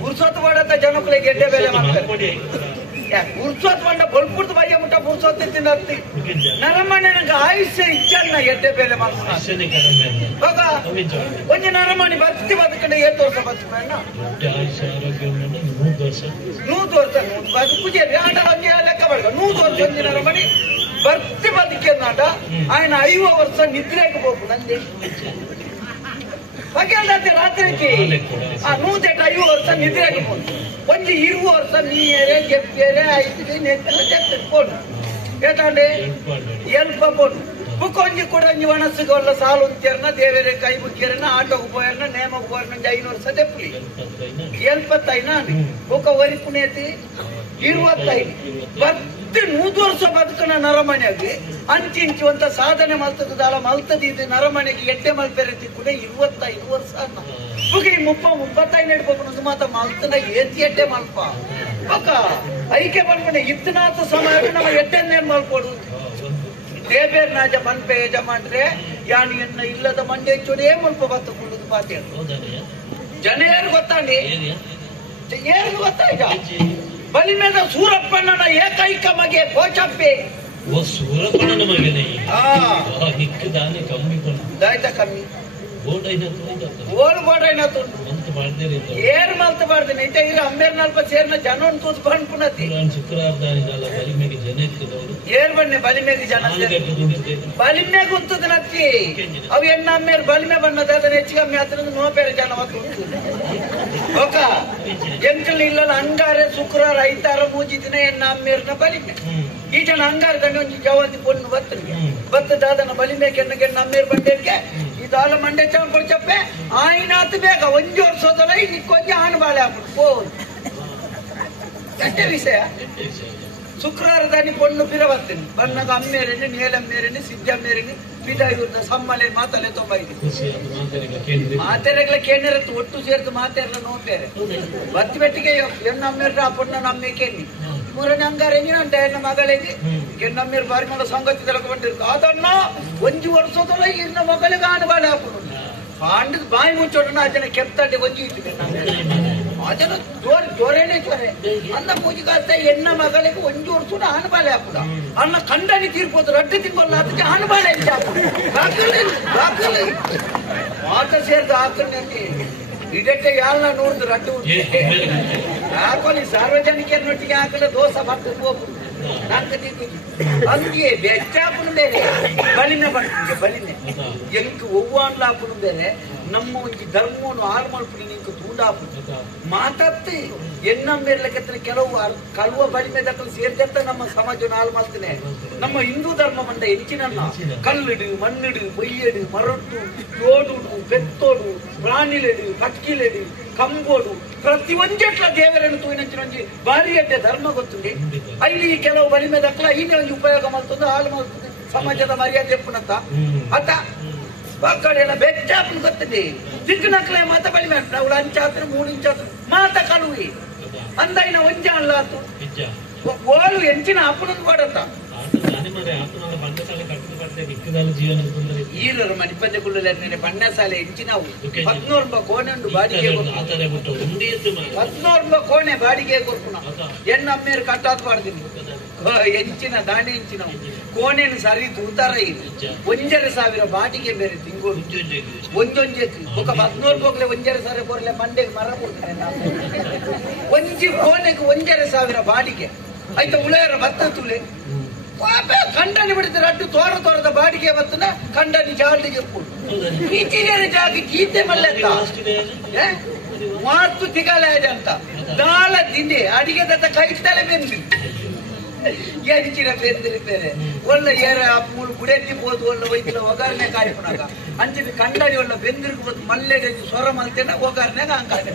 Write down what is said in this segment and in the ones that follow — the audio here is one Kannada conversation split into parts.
ಪುರ್ಸೊತ್ತು ಮಾಡಂತ ಜನಗಳಿಗೆ ಎಡ್ಡೆ ಬೇಲೆ ಮಾಡ್ತಾರೆ. ಪುರ್ಸೊತ್ತು ಬಂಡ ಬಲ್ಪುರ್ದು ಬಯ್ಯ ಮುಟ್ಟ ಪುರ್ಸೊತ್ತು ತಿನ್ನತ್ತಿ ನರಮನೆ ನಂಗೆ ಆಯುಷ್ಯ ಇಚ್ಚನ್ನ ಎಡ್ಡೆ ಬೇಲೆ ಮಾಡ್ಕೊಂಡು ಒಂಜಿ ನರಮಣಿ ಬತ್ತಿ ಬದುಕಂಡ 7 ವರ್ಷ ಬದುಕಣ್ಣ 100 ವರ್ಷ ಬದುಕುಜೇರಿ ಆಟ ಒಂಜಿ ಲೆಕ್ಕ ಬಡ್ಕ 100 ವರ್ಷ ಒಂಜಿ ನರಮಣಿ ಬರ್ತಿ ಬದುಕೇನಾಟ ఆయన 5 ವರ್ಷ ನಿದ್ರೆಗೆ ಹೋಗು ನಂದೆ ಬಗೆಲ್ದಂತೆ ರಾತ್ರಿಗೆ 105 ವರ್ಷ ನಿದ್ರೆಗೆ ಹೋಗು ಒಂಜಿ 20 ವರ್ಷ ನೀರೆ ಗೆಪ್ಪೇರೆ ಐದು ನೆತ್ತಲು ತೆಗೆದುಕೊಂಡು ಏತಂಡೆ ಎಲ್ಪ ಬೋದು ಬುಕ್ಕೊಂಜಿ ಕೂಡ ಒಂಜಿ ವನಸ್ಸಿಗೊಲ್ಲ ಸಾಲು ಉಂತ್ಯರ್ನ ದೇವರೇ ಕೈ ಬುಕ್ಕಿಯರನ್ನ ಆಟೋಗೆ ಹೋಯರ್ನ ನೇಮಕ್ಕೆ ಹೋಯರ್ನ 5 ವರ್ಷ ತೆಪ್ಪಲಿ 75 ಬುಕ್ಕ ಒರಿಪುನೇತಿ 25 ಬತ್ತಿ 100 ವರ್ಷ ಬದುಕನ ನರಮನೆಗೆ ಅಂಚಿಂಚು ಅಂತ ಸಾಧನೆ ಮಲ್ತದಾಲ ಮಲ್ತದಿದ್ದು ನರಮನೆಗೆ ಎಡ್ಡೆ ಮಲ್ಪೆರೆ ಕೂಡ 25 ವರ್ಷ ಬುಕ್ಕ ಈ 35 ಇಡ್ಬೇಕು ಮಾತ ಮಲ್ತನ ಏತಿ ಎಡ್ಡೆ ಮಲ್ಪ ಬೊಕ್ಕ ಐಕೆ ಬಂದ್ಬಿಟ್ಟೆ ಇತ್ತನಾಥ ಸಮಯ ನಮ್ಮ ಎಡ್ಡೆನ್ನೇನ್ ಮಲ್ಕೊಡು ದೇಬೇರ್ ನಾಜ ಮನ್ಪೆ ಯಜಮಾನ್ರೆ ಯಾಣಿಯನ್ನ ಇಲ್ಲದ ಮಂಡೆ ಚೊಡೆ ಮಲ್ಪ ಬತ್ತುಕೊಳ್ಳುದು ಪಾತೆ ಜನ ಏನು ಗೊತ್ತಾಂಡಿ ಏನು ಗೊತ್ತಾಯ್ತ ಬಲಿಮೇದ ಸೂರಪ್ಪಣ್ಣನ ಏಕೈಕ ಮಗೆ ಕೋಚಪ್ಪೆ ಸೂರಪ್ಪಣ್ಣನ ಮಗನೇ ಕಮ್ಮಿ ದಾಯ್ತ ಕಮ್ಮಿ ಓಳು ಬೋಡೈನ ಏರ್ ಮಲ್ತ ಮಾಡ್ದೇನೆ ಇಂತ ಇಲ್ಲ ಅಂಬೇರ್ ನಲ್ಪ ಸೇರ್ನ ಜನ ಕೂತ್ ಬಂದ್ಪುನತಿ ಶುಕ್ರವಾರ ಜನ ಏರ್ ಬನ್ನಿ ಬಲಿಮೇಗೆ ಜನ ಬಲಿಮೆ ಕುಂತದ ನತ್ತಿ ಅವು ಎಣ್ಣ ಅಮ್ಮೇರು ಬಲಿಮೆ ಬಣ್ಣದ ಅದನ್ನ ಹೆಚ್ಚಿಗೆ ಹತ್ರ ನೋಬೇರೆ ಜನ ಓಕ ಎಂಕಲ್ ಇಲ್ಲ ಅಂಗಾರೆ ಶುಕ್ರವಾರ ಐತಾರ ಮೂಜಿ ದಿನ ಎಣ್ಣ ಅಮ್ಮೇರ್ನ ಬಲಿಮೆ ಈ ಜನ ಅಂಗಾರದಲ್ಲಿ ಒಂದು ಜವಾದಿ ಪೊಣ್ಣು ಬತ್ತನಿಗೆ ಬತ್ತದ ಅದನ್ನ ಬಲಿಮೆಗೆ ಎಣ್ಣಗೆಣ್ಣ ಅಮ್ಮೇರ್ ಬಂಡೇರ್ಗೆ ಇದಾಲ ಮಂಡೆ ಚಂಪಡ್ ಚಪ್ಪೆ ಆಯ್ನಾತ್ ಬೇಗ 1 ವರ್ಷದಲ್ಲ ನಿಕ್ಕೊಂಜಿ ಆಣ್ ಬಾಳೆ ಹಾಕ್ಬಿಟ್ಟು ಹೋಗುದು ಎಷ್ಟೇ ವಿಷಯ ಶುಕ್ರವಾರದಾನಿ ಪೊಣ್ಣು ಪಿರ ಬರ್ತೇನೆ ಬಣ್ಣಗ ಅಮ್ಮೇರೇನೆ ನೇಲಮ್ಮೇರೇನೆ ಸಿದ್ದಮ್ಮೇರೇನೆ ಪಿದಾಯುರ್ದ ಸಮ್ಮಲೆ ಮಾತಲೆ 95 ಮಾತೆರೆಗಳ ಕೇಣಿರತ್ತು ಒಟ್ಟು ಸೇರ್ದು ಮಾತೆಲ್ಲ ನೋಡ್ಬೇರೆ ಬತ್ತಿ ಬೆಟ್ಟಿಗೆ ಎಣ್ಣ ಅಮ್ಮೇರ ಆ ಪೊಣ್ಣ ನಮ್ಮೆ ಕೇಣಿ ಮೂರನೇ ಅಂಗಾರೇಂಜಿನ ಅಂತ ಹೆಣ್ಣ ಮಗಳಿಗೆ ಕೆಣ್ಣಮ್ಮೇರು ಬಾರಿ ಮಾಡೋ ಸಂಗತಿ ತಿಳ್ಕೊಂಡಿರ್ತು ಅದನ್ನ 1 ವರ್ಷದಲ್ಲ ಇನ್ನ ಮಗಳಿಗೆ ಆಣಬಾಳೆ ಹಾಕೊಂಡು ಪಾಂಡದ ಬಾಯಿ ಮುಚ್ಚೋಣ ಅದನ್ನ ಕೆಪ್ತಾಡೆ ಒಂಜಿ ಇಟ್ಟಿದೆ ಅದನ್ನು ಜೋರೇನೆ ಜೋರೆ ಅಂದ ಪೂಜಿಗಾಸ್ತ ಎಣ್ಣ ಮಗಳಿಗೆ 1 ವರ್ಷದ ಆಣಬಾಳೆ ಹಾಕುದ ಅನ್ನ ಕಂಡನಿ ತೀರ್ಪೋದು ರಡ್ಡು ತಿನ್ಬಲ್ಲ ಅದಕ್ಕೆ ಆಣಬಾಳೆ ಮಾತ ಸೇರ್ದು ಹಾಕೊಂಡೆ ಇದಕ್ಕೆ ಯಾರನ್ನ ನೋಡಿದ್ರು ರಡ್ಡು ಹಾಕೊಳ್ಳಿ ಸಾರ್ವಜನಿಕರನ್ನೊಟ್ಟಿಗೆ ಹಾಕಲು ದೋಸ ಬರ್ತದೆ ಹೋಗುದು ಅಂಗೆ ಬೆಚ್ಚಾಪನು ಬೇರೆ ಬಲಿನೆ ಬರ್ತದೆ ಬಲಿನೆ ಎಂಕ್ ಒವ್ವಾನ್ಲ ಹಾಪನು ಬೇರೆ ನಮ್ಮ ಒಂಜಿ ಧರ್ಮವನ್ನು ಹಾಳು ಮಾಡ್ಬಿಡಿ ನಿಂಗೆ ತೂಂಡಾಪು ಮಾತಾಡ್ತಿ ಎನ್ನಮ್ಮೇರ್ಲಕ್ಕೆ ಕೆಲವು ಕಳುವ ಬಲಿಮೆ ದಕ್ಕಲು ಸೇರ್ದಂತ ನಮ್ಮ ಸಮಾಜವನ್ನು ಹಾಳು ಮಾಡ್ತೇನೆ ನಮ್ಮ ಹಿಂದೂ ಧರ್ಮ ಮಂಡ ಹೆಚ್ಚಿನನ್ನ ಕಲ್ಲಿಡು ಮಣ್ಣಿಡು ಬೊಯ್ಯಡು ಮರಟ್ಟು ತೋಡುಡು ಬೆತ್ತೋಡು ಪ್ರಾಣಿಲೆಡು ಕಟ್ಕಿಲೆಡು ಕಂಬೋಡು ಪ್ರತಿ ಒಂಜೆಟ್ಲ ದೇವರನ್ನು ತೂಯಿನಂಚಿನೊಂಜಿ ಬಾರಿ ಎಡ್ಡೆ ಧರ್ಮ ಗೊತ್ತುಂಡಿ ಅಲ್ಲಿ ಕೆಲವು ಬಲಿಮೆ ದಕ್ಕಲ ಈಗ ಒಂದು ಉಪಯೋಗ ಮಾಡ್ತದೆ ಹಾಳು ಮಾಡ್ತದೆ ಸಮಾಜದ ಮರ್ಯಾದೆ ಎಪ್ಪುನಂತ ಅತ್ತ ಮಕ್ಕಳೆಲ್ಲ ಬೆಚ್ಚಾಪನ್ ಗೊತ್ತದೆ ದಿಕ್ಕನಕ್ಲೆ ಮಾತ ಬಲಿಮೆ ಅವಳು 5 ಇಂಚ್ 3 ಇಂಚ್ ಮಾತ ಕಳುವಿ ಅಂದೈನ ಒಂಜ ಅಲ್ಲಾತು ಓಳು ಎಂಚಿನ ಅಪ್ಪನನ್ನು ಕೊಡತ್ತ ಈರರು ಮನಿಪಂಜ ಕುಳ್ಳ ಬಣ್ಣ ಸಾಲೆ ಎಂಚಿನವು 14 ರೂಪಾಯಿ ಕೋಣೆ ಉಂಟು ಬಾಡಿಗೆ 14 ರೂಪಾಯಿ ಕೋಣೆ ಬಾಡಿಗೆ ಕೊರ್ಪುನ ಎಣ್ಣ ಅಮ್ಮೇರು ಕಟ್ಟಾತ್ ಮಾಡ್ತೀನಿ ಎಂಚಿನ ದಾಣಿ ಎಂಚಿನವು ಕೋಣೆನು ಸರಿ ತೂತಾರ ಇದು 1,500 ಬಾಡಿಗೆ ಬೇರೆ ತಿಂಗಳು ಒಂಜೊಂಜೆಕ್ ఒక 14 ರೂಪಾಯಿಲೆ 1,500 ಕೊರ್ಲೆ ಮಂಡೆಗೆ ಮರ ಕೊಡ್ತಾರೆ ಒಂಜಿ ಕೋಣೆಗೆ 1,500 ಬಾಡಿಗೆ ಆಯ್ತಾ ಉಳೇರ ಭತ್ತ ತುಳೆ ಕಂಡನಿ ಬಿಡಿದ್ರೆ ಅಡ್ಡು ತೋರದ ಬಾಡಿಗೆ ಬತ್ತನ ಕಂಡನಿ ಜಾಲಿಗೆ ಜಾಗ ಗೀತೆ ಮಲ್ಲೆತ್ತ ಮಾತು ತಿಗಾಲಾಜ ಅಂತ ದಾಳ ತಿಂಡಿ ಅಡಿಗೆದ ಕೈತಲೆ ಬೆಂದು ಎಂಚಿನ ಬೆಂದಿರ್ತಾರೆ ಒಳ್ಳೆ ಏರ ಮೂರು ಗುಡೆತ್ತಿ ಬೋದು ಒಳ್ಳೆ ವೈದ್ಯ ಒಗಾರನೆ ಕಾಯ್ಕೊನಾಗ ಅಂಚಿನ ಕಂಡಾಡಿ ಒಳ್ಳೆ ಬೆಂದಿರ್ಬೋದು ಮಲ್ಲೆಡೆ ಸ್ವರ ಮಲ್ತೇನ ಒಗಾರನೆಗ ಹಂಗಾಗ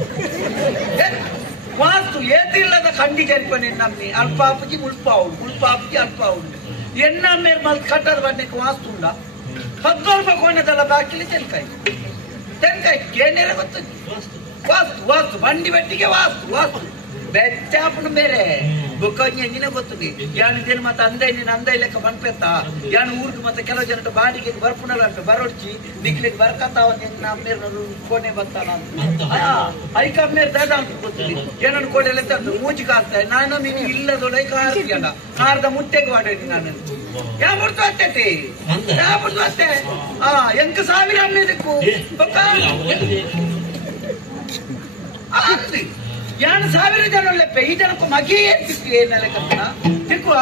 ವಾಸ್ತು ಏತಿಲ್ಲದ ಕಂಡಿ ಜರಿಪನೆ ನಮ್ಮಿ ಅಲ್ಪಾಪುಜಿ ಉಳ್ಪಾಪುಜಿ ಅಲ್ಪ ಉಂಟು ಎಣ್ಣ ಮೇಲೆ ಮಲ್ ಕಟ್ಟದ ಬಣ್ಣಕ್ಕೆ ವಾಸ್ತು ಉಂಡ 10 ರೂಪಾಯಿ ಕೋಣದಲ್ಲ ಬಾಕಿಲಿ ತೆಂಕಾಯಿ ಏನೇರ ಗೊತ್ತುಂಟು ವಾಸ್ತು ಬಂಡಿ ಬೆಟ್ಟಿಗೆ ವಾಸ್ತು ಬೆಚ್ಚಾಪುನು ಬೇರೆ ಬೊಕ್ಕಂಜಿ ಎಂಜಿನ ಗೊತ್ತುಂಡಿ ಯಾನು ಜನ ಮತ್ತೆ ಅಂದ ಲೆಕ್ಕ ಬಂದ್ಪೆತ್ತ ಯಾನು ಊರಿಗೆ ಮತ್ತೆ ಕೆಲವು ಜನ ಬಾಡಿಗೆ ಬರ್ಪುನಲ್ಲ ಬರೋಡ್ಚಿ ದಿಕ್ಲಿಗೆ ಬರ್ಕತ್ತಾವ ನಮ್ಮೇರು ಕೋಣೆ ಬರ್ತಾನ ಐಕ ಮೇರ್ ದಾದ ಅಂತ ಗೊತ್ತಿಲ್ಲ ಏನನ್ನು ಕೋಣೆಲ್ಲ ತಂದು ಮೂಜಿಗೆ ಆಗ್ತಾರೆ ನಾನು ನೀನು ಇಲ್ಲದೊಳೆ ಕಾರ್ತಿಯಲ್ಲ ನಾರ್ದ ಮುಟ್ಟೆಗೆ ಮಾಡೇನಿ ನಾನು ಯಾಬಿಡ್ತು ಅತ್ತೈತಿ ಯಾಬಿಡ್ತು ಅತ್ತೆ ಎಂಕ ಸಾವಿರ ಅಮ್ಮೇದಕ್ಕೂ ಬೊಕ್ಕ ಆಗ್ತಿ ಯಾನು 1000 ಜನ ಲೆಪ್ಪ ಈ ಜನಕ್ಕೂ ಮಗಿ ಏನ್ತಿತ್ತು ಏನೆಲ್ಲ ಕತ್ತನ ತಿಕ್ಕುವ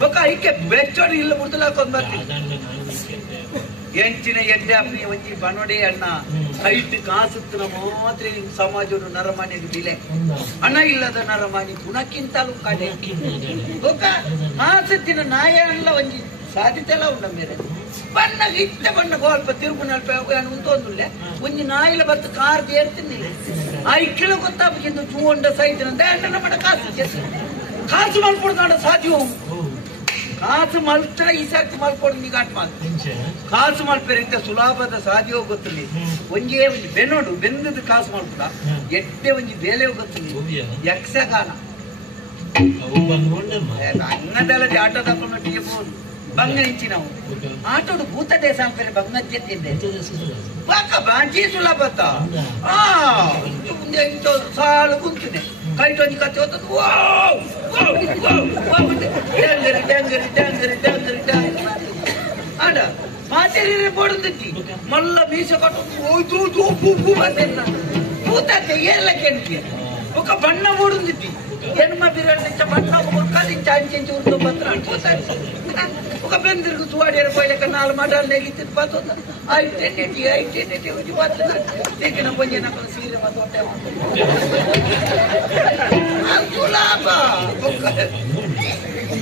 ಬೊಕ್ಕ ಐಕೆ ಬೆಚ್ಚೋಡಿ ಇಲ್ಲ ಮುಡ್ದಲಾಕೊಂಡ್ ಬರ್ತೀನಿ ಎಂಚಿನ ಎಡ್ಡೆ ಅಪ್ಪಿ ಒಂಜಿ ಬನೋಡೆ ಅಣ್ಣ ಹೈಟ್ ಕಾಸುತ್ತಿನ ಮಾತ್ರ ಸಮಾಜವನ್ನು ನರಮಾನ್ಯದ ಬಿಲೆ ಹಣ ಇಲ್ಲದ ನರಮಾನಿ ಗುಣಕ್ಕಿಂತಲೂ ಕಡೆ ಬೊಕ್ಕ ಕಾಸುತ್ತಿನ ನಾಯ ಅಲ್ಲ ಒಂಜಿ ಸಾಧ್ಯತೆ ಎಲ್ಲ ಉಂಡ ಮೇರೆ ಬಣ್ಣ ಇತ್ತ ಬಣ್ಣ ಗೋಲ್ಪ ತಿರುಪು ನಲ್ಪ ಉಂಟೊಂದುಲ್ಲೆ ಒಂಜಿ ನಾಯಿಲ ಬತ್ತು ಕಾರ್ ಏರ್ತೀನಿ ಐಕ್ಕಿಲ ಗೊತ್ತಾಪಕ್ಕಿಂತ ಚೂಂಡ ಸೈತಿನಂತೆ ನಮ್ಮ ಕಾಸು ಮಲ್ಪೊಡ್ಕೊಂಡ ಸಾಧ್ಯ ಕಾಸು ಮಲ್ತ ಈ ಸರ್ತಿ ಮಲ್ಕೊಂಡು ನೀಗಾಟ್ ಮಾಲ್ ಕಾಸು ಮಲ್ಪೇರಿಂತ ಸುಲಭದ ಸಾಧ್ಯ ಗೊತ್ತಿಲ್ಲ ಒಂಜೇ ಒಂಜಿ ಬೆನ್ನೋಡು ಬೆಂದದ ಕಾಸು ಮಲ್ಪುಡ ಎಡ್ಡೆ ಒಂಜಿ ಬೇಲೆ ಗೊತ್ತಿಲ್ಲ ಯಕ್ಷಗಾನ ಅನ್ನದಲ್ಲ ಆಟ ತಕೊಂಡೊಟ್ಟಿಗೆ ಬೋದು ಬಂಗ ಇಂಚಿ ನಾವು ಆಟೋಡು ಭೂತ ದೇಶ ಅಂತಾರೆ ಬಂಗಜ್ಜೆತ್ತಿದ್ದೆ ಬಾಂಚಿ ಸುಲಭತ್ತ ಸಾಲು ಕುಂತಿದೆ ಕೈಟೊಂಜಿ ಕತ್ತಿ ಹೊತ್ತದು ಆಡ ಮಾತೇರಿ ಬೋಡುತ್ತಿ ಮಲ್ಲ ಮೀಸ ಕಟ್ಟು ಭೂತತ್ತೆ ಎಲ್ಲ ಕೆಂಟಿ ఒక బಣ್ಣ మూడుంది ఎనమ బిరడించ బಣ್ಣ ముక్కలించ అంచెంచి ఉర్తో పత్ర అనుకోసారి ఒక బెందిరుకు సువాడేర పోయక నాలుగు మాటలు నెగితే పోతుంది ఐటెన్నెటి వచ్చి పోతుంది తెగిన పొంజే నాకు సీరే మతోటే అంతులాబా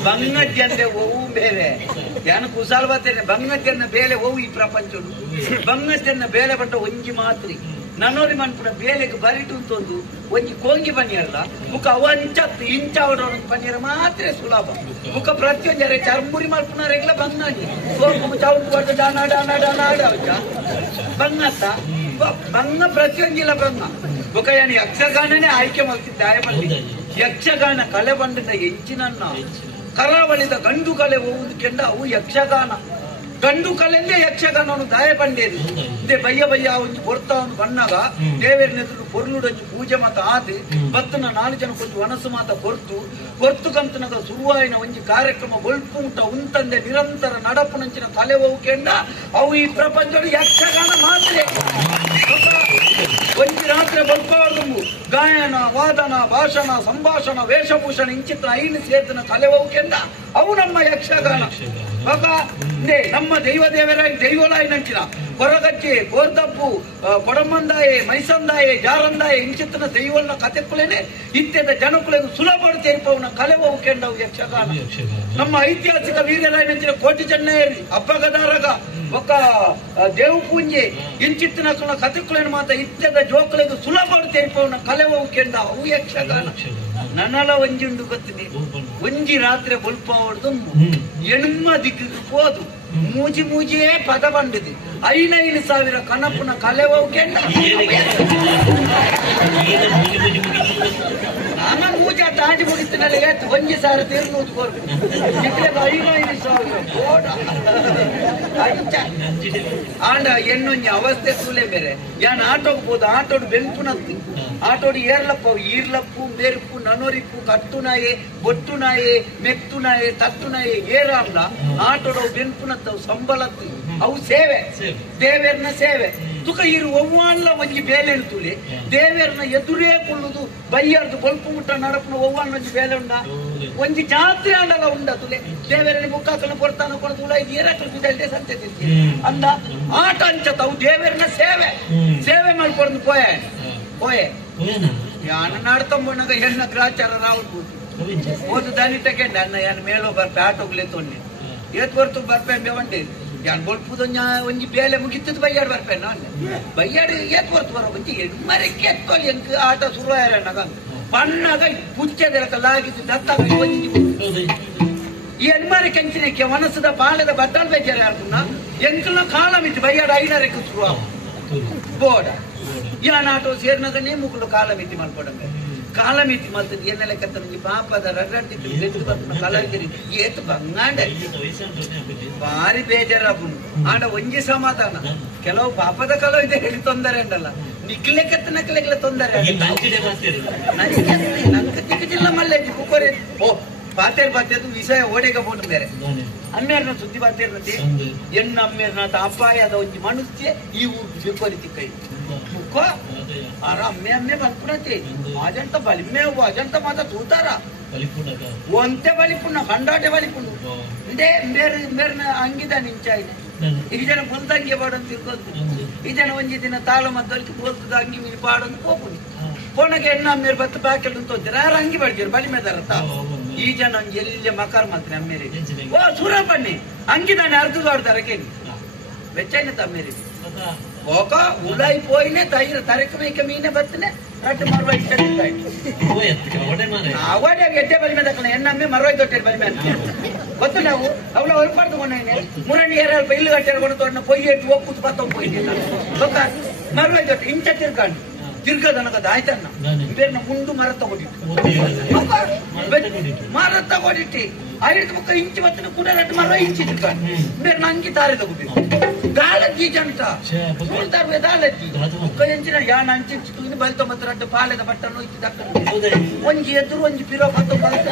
ಬಂಗಜ್ಜಂದೆ ಓವು ಬೇರೆ ಯಾನು ಕುಸಾಲ್ ಬರ್ತೇನೆ ಬಂಗಜ್ಜನ್ನ ಬೇಲೆ ಓವು ಈ ಪ್ರಪಂಚಡು ಬಂಗಜ್ಜನ್ನ ಬೇಲೆ ಬಟ್ಟ ಒಂಜಿ ಮಾತ್ರಿ ನನ್ನೋರಿ ಮನ್ಪುಡ ಬೇಲೆಗೆ ಬರಿಟು ಅಂತೊಂದು ಒಂಜಿ ಕೋಂಗಿ ಪನ್ನೀರಲ್ಲ ಮುಖ ಅವಂಚತ್ತು ಇಂಚಾವಡೋಣ ಪನ್ನೀರ ಮಾತ್ರ ಸುಲಭ ಮುಖ ಪ್ರತಿಯೊಂಜರೆ ಚರ್ಮುರಿ ಮಲ್ಪುನಾರೆಗ್ಲ ಬಂಗಾಣಿ ಸೋಕು ಚೌಂಟು ಬಡ್ದು ಡಾನ ಡಾನ ಡಾನ ಆಡವಚ್ಚ ಬಂಗತ್ತ ಬಂಗ ಪ್ರತಿಯೊಂಜಿಲ್ಲ ಬಂಗ ಮುಖ ಯಾನು ಯಕ್ಷಗಾನನೇ ಆಯ್ಕೆ ಮಾಡ್ತಿದ್ದ ಬಂದಿ ಯಕ್ಷಗಾನ ಕಲೆ ಬಂಡಿನ ಎಂಚಿನನ್ನ ಕರಾವಳಿದ ಗಂಡು ಕಲೆ ಹೋಗುದು ಕೆಂಡ ಅವು ಯಕ್ಷಗಾನ ಗಂಡು ಕಲೆಂದೇ ಯಕ್ಷಗಾನವನ್ನು ದಾಯ ಬಂಡೇರು ಇದೇ ಬಯ್ಯ ಒಂಜಿ ಕೊರ್ತಾವನ್ನು ಬಣ್ಣಾಗ ದೇವರಿನ ಎದುರು ಪೊರ್ಲುಡೊಂಜಿ ಪೂಜೆ ಮಾತ ಆದಿ ಬತ್ತನ 4 ಜನ ಕೊಂಚ ವನಸು ಮಾತ ಕೊರ್ತು ಕಂತನಗ ಶುರುವಾಯಿನ ಒಂಜಿ ಕಾರ್ಯಕ್ರಮ ಒಳ್ಪುಂಟ ಉಂತಂದೆ ನಿರಂತರ ನಡಪುನಂಚಿನ ಕಲೆ ಹೋಗು ಕೆಂಡ ಅವು ಈ ಪ್ರಪಂಚದ ಯಕ್ಷಗಾನ ಮಾತ್ರ ಒಂಜಿ ರಾತ್ರಿ ಬಲ್ಪಾರ್ದು ಗಾಯನ ವಾದನ ಭಾಷಣ ಸಂಭಾಷಣ ವೇಷಭೂಷಣ ಇಂಚಿತ್ರ 5 ಸೇರ್ತಿನ ಕಲೆ ಹೋಗು ಕೆಂಡ ಅವು ನಮ್ಮ ಯಕ್ಷಗಾನ ನಮ್ಮ ದೇವರಾಯ ದೈವಲಾಯ ನಂಚಿನ ಕೊರಗಜ್ಜೆ ಗೋರ್ದಪ್ಪು ಕೊಡಮಂದಾಯೆ ಮೈಸಂದಾಯೆ ಜಾರಂದಾಯೆ ಇಂಚಿತ್ತನ ದೈವನ ಕಥೆಕ್ಕುಲೇನೆ ಇತ್ಯದ ಜನಕ್ಕುಲೆಗೂ ಸುಲಭ ತೇರ್ಪವನ ಕಲೆವವು ಕೆಂಡವು ಯಕ್ಷಗಾನ ನಮ್ಮ ಐತಿಹಾಸಿಕ ವೀರರಾಯ ನಂಚಿನ ಕೋಟಿ ಚೆನ್ನಯ್ಯರಿ ಹಬ್ಬಗದಾರಗ ಒಕ್ಕ ದೇವು ಪೂಂಜೆ ಇಂಚಿತ್ತಿನ ಕಥೆಕ್ಕುಲೇನು ಮಾತ ಇತ್ಯದ ಜೋಕುಲೆಗೂ ಸುಲಭ ತೇರ್ಪವನ ಕಲೆವವು ಕೆಂಡ ಅವು ಯಕ್ಷಗಾನ ನನ್ನಲ ಒಂಜುಂಡು ಗೊತ್ತಿನಿ ಒಂಜಿ ರಾತ್ರಿ ಬೊಲ್ಪ ಹೊಡೆದು ಎಣ್ಮ ದಿಕ್ಕಿಗೆ ಹೋದು ಮೂಜಿಯೇ ಪದ ಬಂಡಿದೆ 5,000 ಕನಪುನ ಕಲೆವವು ಕೆಂಡ ಆಮ ಮೂಜ ತಾಂಡಿ ಮುಗಿತಿನಲ್ಲಿ ಒಂಜಿ ಸಾವಿರ ತೀರ್ನು ಉತ್ಕೋರ್ಬೇಕು 5,000 ಆಂಡ ಎನ್ನೊಂಜಿ ಅವಸ್ಥೆ ತೂಲೆ ಬೇರೆ ಯಾನ್ ಆಟೋಗ್ ಬೋದು ಆಟೋಡು ಬೆಂಪುನತ್ತು ಆಟೋಡು ಏರ್ಲಪ್ಪು ಈರ್ಲಪ್ಪು ಮೇರ್ಪು ನನೊರಿಪ್ಪು ಕಟ್ಟುನಾಯೆ ಬೊಟ್ಟುನಾಯೆ ಮೆತ್ತುನಾಯೆ ತಟ್ಟುನಾಯೆ ಏರಾಮ್ಲ ಆಟೋಡವು ಬೆಂಪುನತ್ತವು ಸಂಬಳತ್ತು ಅವು ಸೇವೆ ದೇವೇರ್ನ ಸೇವೆ ತುಕ ಇರು ಒವ್ವಾನ್ಲ ಒಂಜಿ ಬೇಲೆನು ತುಳಿ ದೇವೇರ್ನ ಎದುರೇ ಕೊಳ್ಳುದು ಬಯ್ಯಾರ್ದು ಬಲ್ಪು ಮುಟ್ಟ ನಡಪುನ ಒವ್ವಾನ್ ಒಂಜಿ ಬೇಲೆ ಉಂಡ ಒಂಜಿ ಜಾತ್ರೆ ಆಂಡಲ ಉಂಡ ತುಲೆ ದೇವೇರನಿ ಮುಕ್ಕಾಕನ ಕೊಡ್ತಾನ ಕೊಡ ತುಳ ಇದು ಏರಕ್ಕಲು ಬಿದ್ದಲ್ದೆ ಸಂತೆ ತಿಂತಿ ಅಂದ ಆಟ ಅಂಚತವು ದೇವೇರ್ನ ಸೇವೆ ಮಾಡ್ಕೊಂಡು ಪೋಯೆ ಯಾನ ನಾಡ್ತಂಬೋನಾಗ ಹೆಣ್ಣ ಗ್ರಾಚಾರ ರಾವಲ್ಬೋದು ಓದು ದಾನಿ ತಗೊಂಡೆ ಅನ್ನ ಯಾನ್ ಮೇಲೋ ಬರ್ಪೆ ಆಟೋಗ್ಲೆ ತೊಂಡೆ ಏತ್ ಬರ್ತು ಬರ್ಪೆ ಬೇವಂಡೆ ಯಾನ್ ಬೊಲ್ಪುದ ಒಂಜಿ ಬೇಲೆ ಮುಗಿತದ ಬಯ್ಯಾಡ್ ಬರ್ಪೆ ನಾನು ಬಯ್ಯಾಡ್ ಏತ್ ಬರ್ತು ಬರೋ ಒಂಜಿ ಮರಕ್ಕೆ ಎತ್ತೋಲಿ ಎಂಕ್ ಆಟ ಶುರು ಆಯ್ರಣ್ಣಗ ಪಣ್ಣಾಗ ಪುಚ್ಚದೆಲಕ ಲಾಗಿದ್ದು ದತ್ತ ಒಂಜಿ ಈ ಅನ್ಮಾರಿ ಕಂಚಿನಕ್ಕೆ ಮನಸ್ಸದ ಬಾಳದ ಬಟ್ಟಲ್ ಬೇಜಾರ ಯಾರ್ಕುನ್ನ ಎಂಕಲ್ನ ಕಾಲ ಮಿಟ್ಟು ಬಯ್ಯಾಡ ಐನರಕ್ಕೆ ಶುರು ಬೋಡ ಯಾನ್ ಆಟೋ ಸೇರ್ನಾಗನೇ ಮುಕ್ಕಳು ಕಾಲ ಮಿತಿ ಮಲ್ಪಡಂಗೆ ಕಾಲ ಮಿತಿ ಮಲ್ತದ ಏನೆಲ್ಲ ಕತ್ತನಿಗೆ ಪಾಪದ ರಗಡ್ತಿತ್ತು ಬೆದ್ದು ಬರ್ತ ಕಲಾಗಿರಿ ಏತು ಬಂಗಾಂಡ ಭಾರಿ ಬೇಜಾರಾಗುನು ಆಡ ಒಂಜಿ ಸಮಾಧಾನ ಕೆಲವು ಪಾಪದ ಕಲವು ಇದೆ ಹೇಳಿ ತೊಂದರೆ ಉಂಡಲ್ಲ ನಿಕ್ಲೆ ಕತ್ತನಕ್ಲೆಗ್ಲ ತೊಂದರೆ ನಂಗೆ ತಿಕ್ಕಜಿಲ್ಲ ಮಲ್ಲೆ ಕುಕೋರೆ ಓ ಬಾತೇರ್ ಬಾತೇದು ವಿಷಯ ಓಡೆಗ ಬೋಟು ಬೇರೆ ಅಮ್ಮೇರ್ನ ಸುದ್ದಿ ಬಾತೇರ್ನತಿ ಎಣ್ಣ ಅಮ್ಮೇರ್ನಾಥ ಅಪಾಯದ ಒಂಜಿ ಮನುಷ್ಯ ಈ ಊರು ಬಿಕೋರಿತಿ ಕೈ ಮುಖ ಆರ ಅಮ್ಮೆ ಅಮ್ಮೆ ಬಲ್ಪುಣತಿ ಅಜಂತ ಬಲಿಮೆ ಅಜಂತ ಮಾತ ತೂತಾರ ಒಂತೆ ಬಲಿಪುಣ್ಣ ಕಂಡಾಟೆ ಬಲಿಪುಣ್ಣು ಇದೇ ಮೇರ್ನ ಅಂಗಿದ ನಿಂಚಾಯ್ನೆ ಈ ಜನ ಮುಂದಂಗಿ ಬಾಡಂತ ತಿರ್ಗೋದು ಈ ಜನ ಒಂಜಿ ದಿನ ತಾಳ ಮದ್ದಲ್ಕಿ ಬೋಲ್ತದ ಅಂಗಿ ಮೀನು ಪಾಡಂತ ಹೋಗುನಿ ಪೋಣಗೆ ಎಣ್ಣ ಅಮ್ಮೇರ್ ಬತ್ತ ಪ್ಯಾಕೆಟ್ ಅಂತ ಹೋಗ್ತಾರೆ ಯಾರು ಅಂಗಿ ಬಡ್ಗಿರು ಬಲಿಮೆದಾರತ್ತ ಈ ಜನ ಒಂಜಿ ಎಲ್ಲಿ ಮಕಾರ್ ಮಾತ್ರ ಅಮ್ಮೇರಿ ಓ ಸೂರಪ್ಪಣ್ಣಿ ಅಂಗಿದಾನೆ ಅರ್ಧದಾಡ್ತಾರೆ ಕೇಳಿ ಬೆಚ್ಚೈನ ತಮ್ಮೇರಿ ಹೋಗ ಉಲಾಯಿ ಪೋಯಿನೇ ತೈರ ತರಕ ಮೇಕೆ ಮೀನೆ ಬತ್ತನೆ ರಟ್ಟು ಮರವ ಅವಡೆ ಎಡ್ಡೆ ಬಲಿಮೆ ತಕ್ಕಣ ಎಣ್ಣಮ್ಮೆ ಮರವ ದೊಡ್ಡ ಬಲಿಮೆ ಅಂತ ಗೊತ್ತು ನಾವು ಅವಳ ಹೊರಪಾಡ್ಕೊಂಡೇನೆ ಮುರಣಿ ಯಾರು ಇಲ್ಲು ಕಟ್ಟಿರ್ಕೊಂಡು ತೊಂಡ ಪೊಯ್ಯಿ ಎಟ್ಟು ಒಪ್ಪುದು ಬತ್ತ ಪೊಯ್ಯಿಲ್ಲ ಗೊತ್ತಾ ಮರವ ದೊಡ್ಡ ಇಂಚ ತಿರ್ಕೊಂಡು ತಿರ್ಗದನಗದ ಆಯ್ತಣ್ಣ ಬೇರೆ ಮುಂಡು ಮರ ತಗೊಂಡಿಟ್ಟು ಮರ ತಗೊಂಡಿಟ್ಟಿ ಐದು ಮುಖ ಇಂಚು ಬತ್ತನ ಕೂಡ ರಟ್ಟು ಮರ ಇಂಚಿ ತಿರ್ಕೊಂಡು ಬೇರೆ ನಂಗೆ ತಾರೆ ತಗೊಂಡಿಟ್ಟು ದಾಳಜ್ಜಿ ಜಂಟ ಸುಳ್ತಾರ ದಾಳಜ್ಜಿ ಮುಖ ಎಂಚಿನ ಯಾನ ಅಂಚಿಂಚಿಟ್ಟು ಬಲ್ತ ಮತ್ತೆ ರಡ್ಡು ಪಾಲೆದ ಬಟ್ಟನ್ನು ಇಚ್ಚಿ ದಕ್ಕ ಒಂಜಿ ಎದುರು ಒಂಜಿ ಪಿರೋ ಬತ್ತ ಬಲ್ತ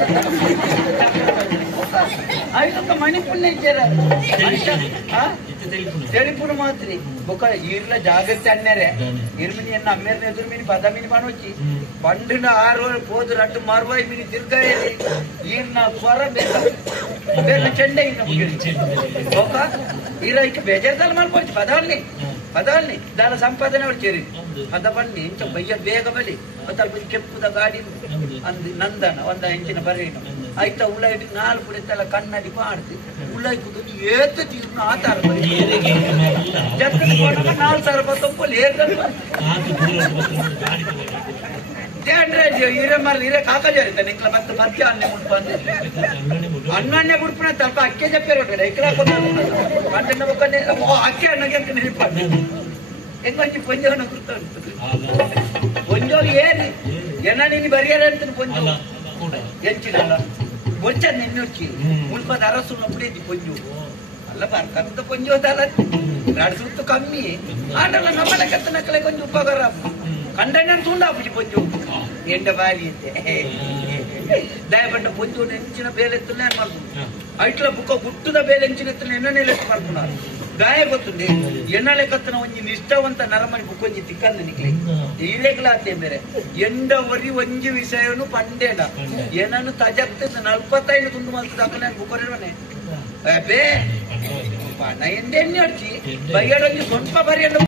ಐದಕ್ಕ ಮಣಿಪುಣ್ಯ ಇದ್ದಾರ ತೆಲಿಪುಣ ಮಾತ್ರಿ ಬೊಕ ಈರ್ಲ ಜಾಗೃತಿ ಅನ್ನರೆ ಇರ್ಮಿನಿ ಎನ್ನ ಅಮ್ಮೇರ್ನ ಎದುರು ಮೀನಿ ಪದ ಮೀನಿ ಬಾಣೋಚಿ ಪಂಡಿನ 6 ಹೋದ ರಟ್ಟು ಮಾರ್ವಾಯಿ ಮೀನಿ ತಿರ್ಗಾಯಿ ಈರ್ನ ಸ್ವರ ಬೇಕ ಬೇರೆ ಚೆಂಡೆ ಇನ್ನ ಬೊಕ ಈರೈಕೆ ಬೇಜಾರ್ದಲ್ಲಿ ಮಾಡ್ಕೊಳ್ತಿ ಪದಾಲ್ನಿ ದಾನ ಸಂಪಾದನೆ ಹೊಡ್ಚೇರಿ ಪದ ಬನ್ನಿ ಇಂಚ ಬಯ್ಯ ಬೇಗ ಬಲಿ ಸ್ವಲ್ಪ ಕೆಂಪುದ ಗಾಡಿ ಅಂದ್ ನಂದನ ಒಂದ ಹೆಂಚಿನ ಬರೀನು ಆಯ್ತ ಉಳ್ಳಾಗಿ 4 ಪುಡಿತಲ್ಲ ಕಣ್ಣಾಡಿ ಮಾಡ್ತಿ ಉಳ್ಳಾಗಿ ಕೂತು ಏತ ತೀರ್ನ ಆತಾರ ಜತ್ರ 4,000 ರೂಪಾಯಿ ತಪ್ಪಲ್ಲಿ ಹಿರೇ ಕಾಕಜಾರಿತ ನಿಕ್ಲ ಮತ್ತೆ ಮಧ್ಯ ಅನ್ನೆ ಮುಡ್ಪಂದೆ ಅನ್ನನ್ನೇ ಮುಡ್ಪಿನ ಸ್ವಲ್ಪ ಅಕ್ಕೆ ಜಪ್ಪೆ ಹೊಟ್ಟೆ ಇಕ್ಲ ಅಣ್ಣನ ಮುಖಂಡೆ ಅಕ್ಕೆ ಅನ್ನಗೆ ಅಂತ ನೆನಪಂಡೆ ಹೆಂಗೊಂಜಿ ಪೊಂಜವನ್ನ ಗುರ್ತ ಪೊಂಜೋಗಿ ಏನಿ ಎನ್ನ ನೀನು ಬರಿಯಾರ ಅಂತ ಪೊಂಜು ಎಂಚಿನಲ್ಲ ಬೊಚ್ಚ ನೆನ್ನೊಚ್ಚಿ ಮುಲ್ಪದ ಅರಸು ನಪ್ಪಡಿದ್ದಿ ಪೊಂಜು ಅಲ್ಲ ಬರ್ಕಂತ ಪೊಂಜು ಹೋದಲ್ಲ ನಡ್ಸುತ್ತು ಕಮ್ಮಿ ಆಡಲ್ಲ ನಮ್ಮಲ ಕತ್ತನಕ್ಕಲೆ ಕೊಂಚ ಉಪಕಾರ ಕಂಡನ ತುಂಡಾಪುಜಿ ಪೊಂಜು ಎಂಡ ಬಾರಿ ಅಂತೆ ದಯಪಟ್ಟ ಪೊಂಜು ನೆಂಚಿನ ಬೇಲೆತ್ತು ನಾನು ಮಾಡ್ಕೊಂಡು ಐಟ್ಲ ಬುಕ್ಕ ಗುಟ್ಟದ ಬೇಲೆ ಎಂಚಿನ ಎಣ್ಣೆ ಲೆಕ್ಕ ಮಾಡ್ಕೊಂಡಾರು ಗಾಯ ಗೊತ್ತುಂಡೆ ಎಣ್ಣ ಲೆಕ್ಕತ್ತನ ಒಂಜಿ ನಿಷ್ಠಾವಂತ ನರಮಣಿ ಬುಕ್ ಒಂಜಿ ತಿಕ್ಕಂದ ನಿಕ್ಲಿ ಈಲೆಗ್ಲಾತೆ ಬೇರೆ ಎಂಡವರಿ ಒಂಜಿ ವಿಷಯನು ಪಂಡೇಡ ಏನನ್ನು ತಜಕ್ತ 45 ತುಂಡು ಮಲ್ತದ ಅಕ್ಕ ಬುಕ್ಕೊರೇವನೆ ಬೇ ಪಣ ಎಂಡೆ ಎಣ್ಣೆ ಅಡ್ಚಿ ಬೈಯಡೊಂಜಿ ಸ್ವಲ್ಪ ಬರಿಯಲ್ಲ